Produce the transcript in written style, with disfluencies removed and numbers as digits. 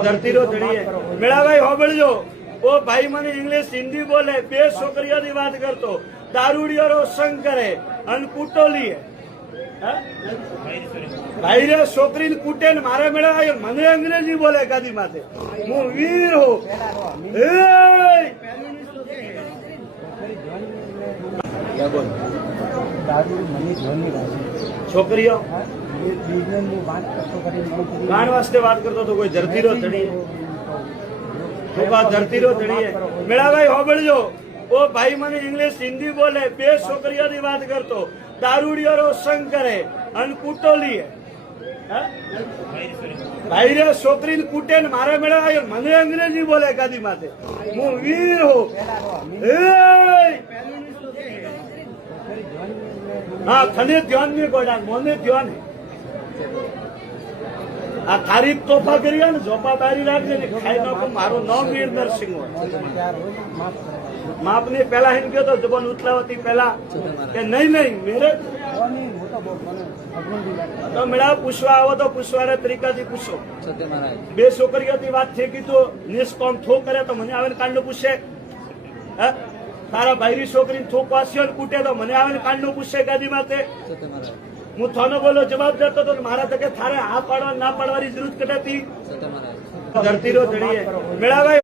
ધરતી રો ધણીએ મેળાભાઈ હોબળજો ઓ ભાઈ મને ઇંગ્લિશ હિન્દી બોલે બે છોકરીઓની વાત કરતો દારૂડિયો રો સંગ કરે અને કુટોલીએ ભાઈ રે છોકરીને કૂટે ને મારે મેળા મને અંગ્રેજી બોલે ગાદી માથે હું વીર હું છોકરીઓ ગાણ વાસ્તે વાત કરતો તો કોઈ ધરતી રો ધણીએ ધરતી રો ધણીએ મેળાભાઈ હોબળજો ઓ ભાઈ મને ઇંગ્લિશ હિન્દી બોલે બે છોકરીઓની વાત કરતો દારૂડિયો રો સંગ કરે અને કુટોલીએ ભાઈ રે છોકરીને કૂટે ને મારે મેળા મને અંગ્રેજી બોલે ગાદી માથે હું વીર હું હા થને ધ્યાન નહીં ગોડા મને ધ્યાન આ તારીખ તોફા કરી ને જોપા બારી રાખજે ને ખાઈ નાખો મારું નામ વીર નરસિંહ હોય માપ ને પેલા એમ કયો તો જબન ઉતલાવતી પેલા કે નહીં મેરે તો મેળા પૂછવા આવો તો પૂછવાના તરીકાથી પૂછો બે છોકરીઓથી વાત થઈ ગઈ તો નિષ્કોમ થો કરે તો મને આવે કાંડો પૂછે તારા ભાઈની છોકરીને થોક વાસીઓ કૂટે તો મને આવે કાંડો પૂછે ગાદી માથે હું થોનો બોલો જવાબ દેતો તો મારા તકે થારે આ પાડવા ના પાડવાની જરૂર કદાતી ધરતી રો ધણીએ મેળાભાઈ